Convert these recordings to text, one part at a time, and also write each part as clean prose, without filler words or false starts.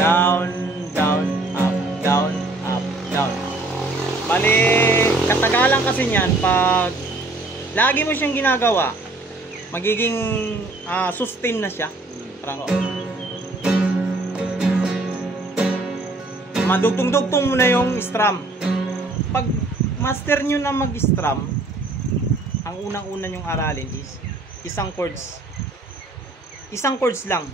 Down, down, up, down, up, down. Bali, katagalan kasi niyan, pag lagi mo siyang ginagawa, magiging sustain na siya. Parang, madugtong-dugtong mo na yung strum. Pag master nyo na mag-strum, ang unang-una nyong aralin is isang chords. Isang chords lang.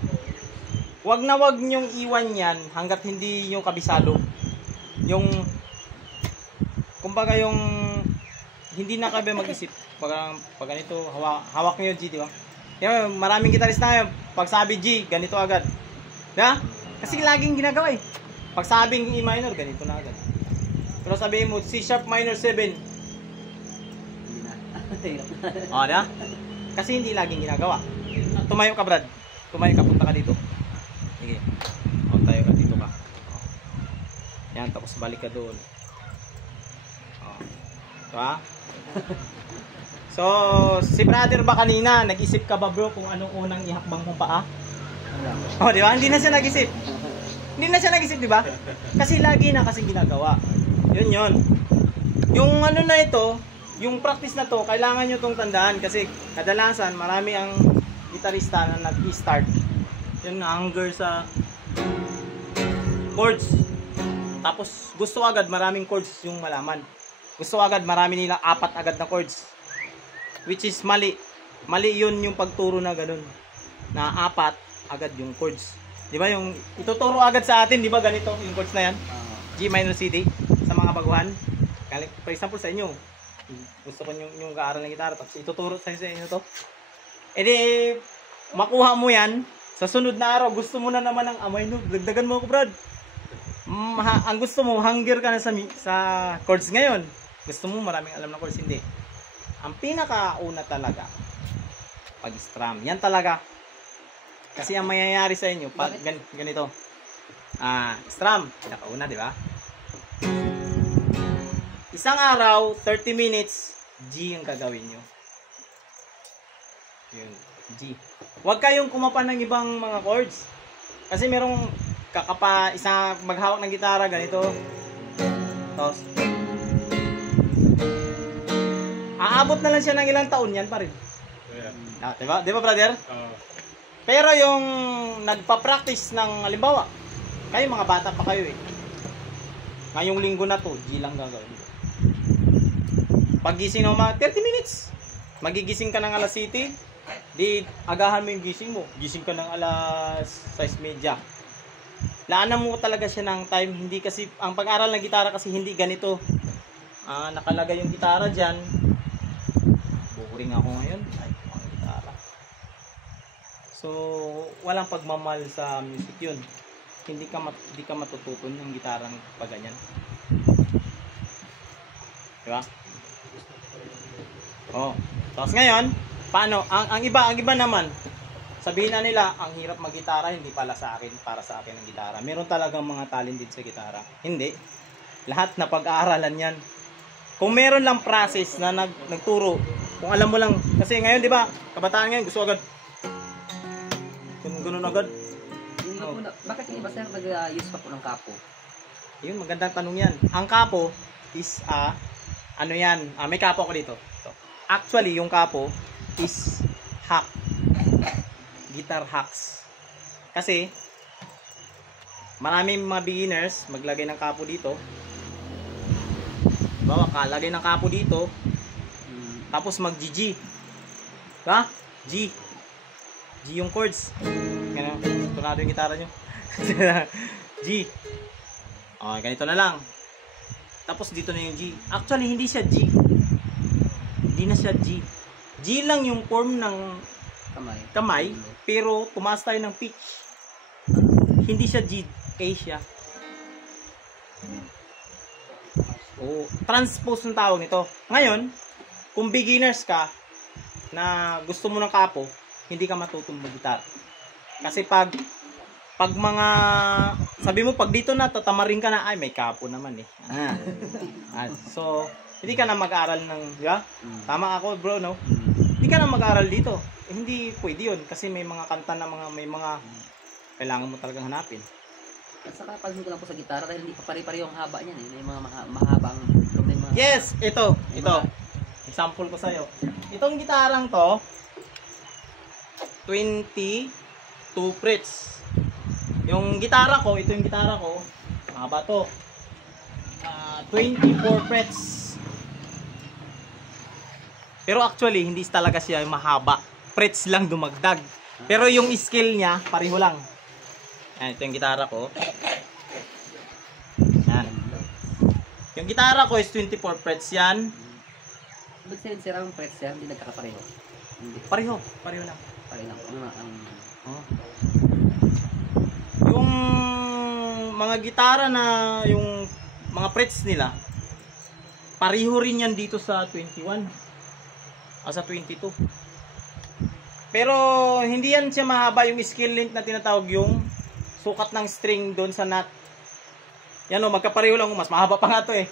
Wag na wag nyong iwan yan hanggat hindi yung kabisado. Yung, kumbaga yung, hindi na kayo mag-isip. Pag ganito, hawak nyo yung G, di ba? Yung, maraming gitarista ngayon, pag sabi G, ganito agad. Diba? Kasi laging ginagawa eh. Pag sabing E minor, ganito na agad. Pero sabihin mo, C sharp minor 7. Hindi na. O, diba? Kasi hindi laging ginagawa. Tumayo ka, Brad. Tumayo ka, punta ka dito. Sige. O, tayo ka, dito ka. O. Yan, tapos balik ka doon. O. Diba? So, si brother ba kanina, nag-isip ka ba bro kung anong unang ihakbang mong paa? O, diba? Hindi na siya nag-isip. Hindi na siya nag-isip, diba? Kasi lagi na kasi ginagawa. Yun yun. Yung ano na ito, yung practice na to, kailangan nyo itong tandaan kasi kadalasan marami ang gitarista na nag-start yung hunger sa chords. Tapos gusto agad maraming chords yung malaman. Gusto agad marami nilang 4 agad na chords. Which is mali. Mali yun yung pagturo na ganun. Na 4 agad yung chords. Di ba yung ituturo agad sa atin, di ba ganito yung chords na yan? G minor C D sa mga baguhan. For example sa inyo, gusto ko yung kaaral ng gitara tapos ituturo sa inyo to. E di makuha mo yan sa sunod na araw, gusto mo na naman ng amay no, dagdagan mo ako brad. Ang gusto mo, hunger ka na sa chords ngayon. Gusto mo maraming alam na chords, hindi. Ang pinakauna talaga pag-strum, yan talaga. Kasi ang mayayari sa inyo pag ganito, strum, pinakauna, di ba? Isang araw, 30 minutes, G yung gagawin nyo. Yun, G. Huwag kayong kumapan ng ibang mga chords. Kasi merong isang maghawak ng gitara, ganito. Tapos, aabot na lang siya ng ilang taon, yan pa rin. Diba? Diba, brother? Pero yung nagpa-practice ng, halimbawa, kayo mga bata pa kayo eh. Ngayong linggo na to, G lang gagawin. Paggising mo mga 30 minutes, magigising ka ng alas 7, di agahan mo yung gising mo. Gising ka ng alas 6:30. Laanan mo talaga siya ng time, hindi kasi, ang pag-aral ng gitara kasi hindi ganito. Nakalagay yung gitara dyan. Boring ako ngayon. Ay, ang gitara. So, walang pagmamahal sa music yun. Hindi ka matututo ng gitarang pag ganyan. Diba? Oh. Tapos ngayon, paano? Ang iba naman, sabihin na nila, ang hirap mag-gitara, hindi pala sa akin, para sa akin ang gitara. Meron talagang mga talented sa gitara. Hindi. Lahat na pag-aaralan yan. Kung meron lang process na nagturo, kung alam mo lang, kasi ngayon, di ba, kabataan ngayon, gusto agad. Ganun agad. Bakit yung iba sir nag-use pa po ng kapo? Yun, magandang tanong yan. Ang kapo is, ano yan, may kapo ako dito. Actually, yung kapo is hack. Guitar hacks. Kasi, maraming mga beginners maglagay ng kapo dito. Bawa ka, lagay ng kapo dito. Tapos mag-G. Diba? G. G yung chords. Ganun, tunado yung gitara nyo. G. Okay, ganito na lang. Tapos dito na yung G. Actually, hindi siya G. Hindi na siya G. G lang yung form ng kamay, pero tumaas tayo ng pitch. Hindi siya G. A siya. O, transpose ng tawag nito. Ngayon, kung beginners ka na gusto mo ng kapo, hindi ka matutong mag-gitar. Kasi pag mga, sabi mo, pag dito na, tatamarin ka na, ay, may kapo naman eh. So, hindi ka na mag-aral ng, di ba? Tama ako, bro, no? Hindi ka na mag-aral dito. Hindi pwede yun. Kasi may mga kanta na may mga kailangan mo talagang hanapin. At saka pansin ko lang po sa gitara dahil hindi pa pare-pare yung haba niyan eh. May mga mahabang may mga Yes, ito. Example ko sa'yo. Itong gitarang to, 22 frets. Yung gitara ko, ito yung gitara ko, mahaba to. 24 frets. Pero actually, hindi talaga siya mahaba. Frets lang dumagdag. Pero yung scale niya, pareho lang. Yan, ito yung gitara ko. Yan. Yung gitara ko is 24 frets yan. Ibig sabihin sir, ang frets sir, hindi nagkakapareho. Hindi. Pareho lang. Pareho lang. Oh. Yung mga gitara na yung mga frets nila, pareho rin yan dito sa 21. Sa 22. Pero hindi yan siya mahaba yung scale length na tinatawag yung sukat ng string doon sa nut. Yan o, magkapareho lang, mas mahaba pa nga to eh.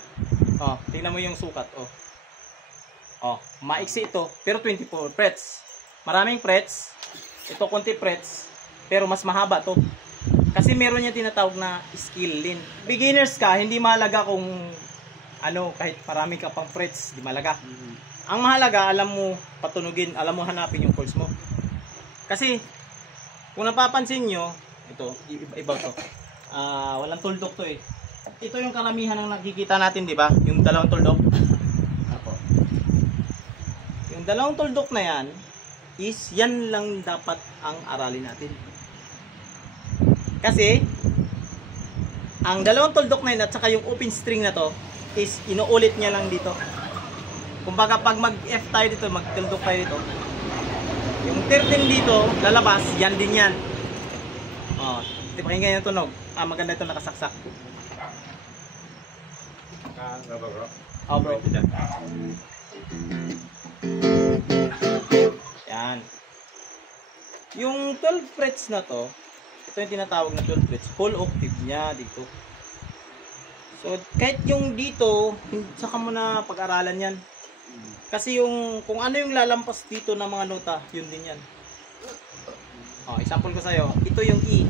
Oh, tingnan mo yung sukat. Oh, maiksi ito, pero 24 frets. Maraming frets. Ito konti frets, pero mas mahaba to. Kasi meron niya tinatawag na skill length. Beginners ka, hindi mahalaga kung ano, kahit marami ka pang frets, di mahalaga. Ang mahalaga, alam mo patunugin, alam mo hanapin yung chords mo. Kasi, kung napapansin nyo, ito, iba to. Walang tuldok to eh. Ito yung karamihan ng nakikita natin, di ba? Yung dalawang tuldok. Apo. Yung dalawang tuldok na yan, is yan lang dapat ang aralin natin. Kasi, ang dalawang tuldok na yun at saka yung open string na to, is inuulit niya lang dito. Kumbaga pag mag-F tayo dito, mag-tuldok tayo dito, yung 13 dito, lalabas, yan din yan. Oh, di pakinggan yung tunog. Maganda ito nakasaksak. Oh bro. Yan. Yung 12 frets na to, ito yung tinatawag na 12 frets, whole octave niya dito. So, kahit yung dito, saka mo na pag-aralan yan. Kasi yung, kung ano yung lalampas dito ng mga nota, yun din yan. Oh, example ko sa'yo, ito yung E.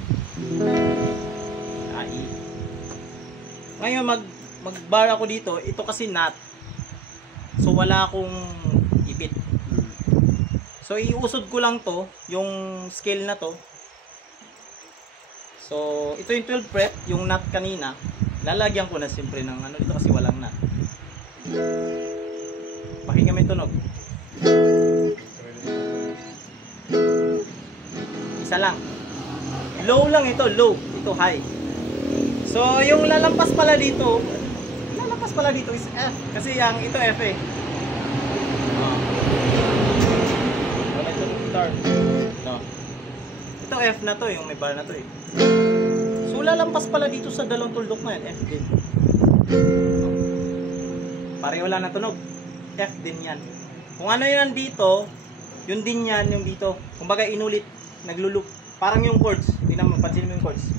E. Ngayon, mag-bar ako dito, ito kasi nut. So, wala akong ipit. So, iusod ko lang to, yung scale na to. So, ito yung 12 fret, yung nut kanina. Lalagyan ko na siyempre ng ano dito kasi walang nut. Pakinggan mo yung tunog. Isa lang. Low lang ito, low. Ito high. So, yung lalampas pala dito is F. Kasi yung ito F eh. Wala ito guitar. No. Ito F na to, yung may bar na to eh. So, lalampas pala dito sa dalawang tuldok na yan, F din. Pareho lang na tunog. F din yan. Kung ano yun nandito, yun din yan yung dito. Kumbaga inulit, naglulup. Parang yung chords. Tingnan mo, pansin mo yung chords.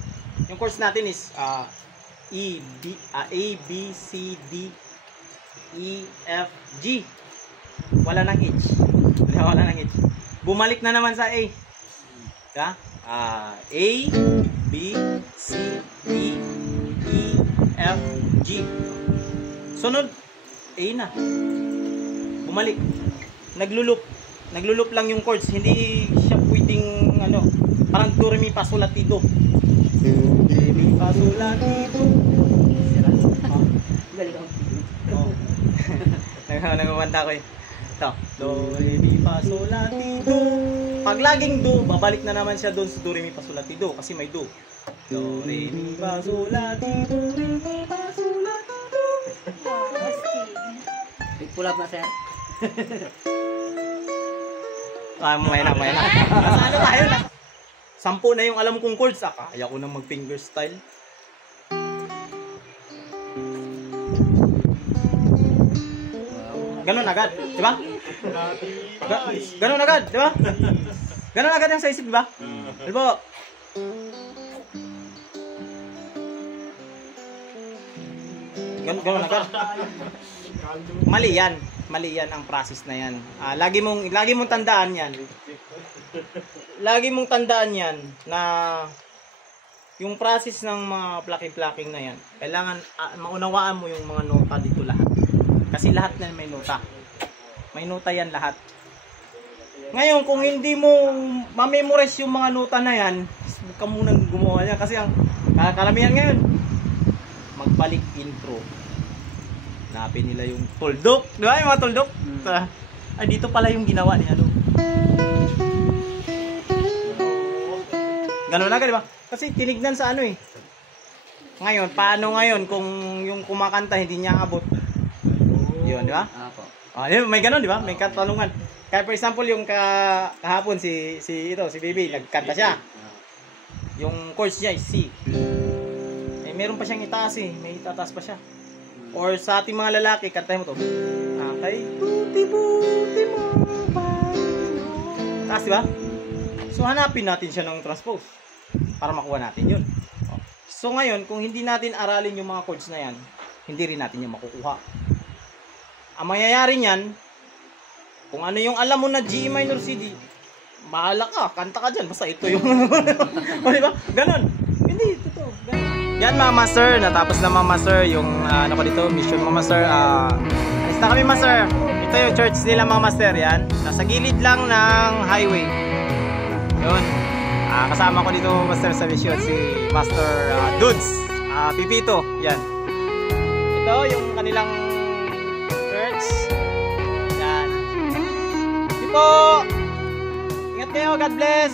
Yung chords natin is A, B, C, D, E, F, G. Wala nang H. Wala nang H. Bumalik na naman sa A. Diba? A, B, C, D, E, F, G. Sunod, A na. Bumalik. Naglulup lang yung chords. Hindi siya pwedeng ano, parang do, re, mi, fa, sol, la, ti, do. Do, re, mi, fa, sol, la, ti, do. Galing ako. Oh. Nagumanta ko eh. Ito. Do, re, mi, fa, sol, la, ti, do. Pag laging do, babalik na naman siya doon sa do, re, mi, fa, sol, la, ti, do. Kasi may do. Do, re, mi, fa, sol, la, ti, do, re, mi, fa, sol, la, ti, do. Big pull up na sir. May na. Ano tayo na? 10 na yung alam kong chords. Kaya ko nang mag finger style. Ganun agad, di ba? Ganun agad, di ba? Ganun agad yung sa isip, di ba? Di ba? Ganun agad. Mali yan ang process na yan. Lagi mong tandaan yan. Lagi mong tandaan yan na yung process ng mga plucking na yan, kailangan maunawaan mo yung mga nota dito lahat. Kasi lahat na may nota. May nota yan lahat. Ngayon, kung hindi mo ma-memorize yung mga nota na yan, huwag ka munang gumawa niya. Kasi ang karamihan ngayon, magbalik intro. Hanapin nila yung tuldok. Di ba yung mga tuldok? Ay, dito pala yung ginawa ni ano. Ganun lang, di ba? Kasi tinignan sa ano eh. Ngayon, paano ngayon kung yung kumakanta hindi niya abot? Yun, di ba? Apo. May ganun, di ba? May katanungan. Kaya for example, yung kahapon si Baby, nagkanta siya. Yung chords niya is C. Eh, meron pa siyang itaas eh. May itataas pa siya. Or sa ating mga lalaki, kantahin mo to. Kay buti-buti mo taas, di ba? So, hanapin natin siya ng transpose para makuha natin yun. So, ngayon, kung hindi natin aralin yung mga chords na yan, hindi rin natin yung makukuha. Ang mangyayari niyan, kung ano yung alam mo na G minor CD, bahala ka, kanta ka dyan, basta ito yung o diba? Ganon. Hindi, totoo. Ganon. Yan mga master, natapos na mga master yung ano ko dito, mission mga master. Alis na kami master. Ito yung church nila mga master, yan. Nasa gilid lang ng highway. Yun. Kasama ko dito master sa mission si Master Dudes, Pipito. Yan. Ito yung kanilang church. Yan. Ito. Ingat kayo, God bless.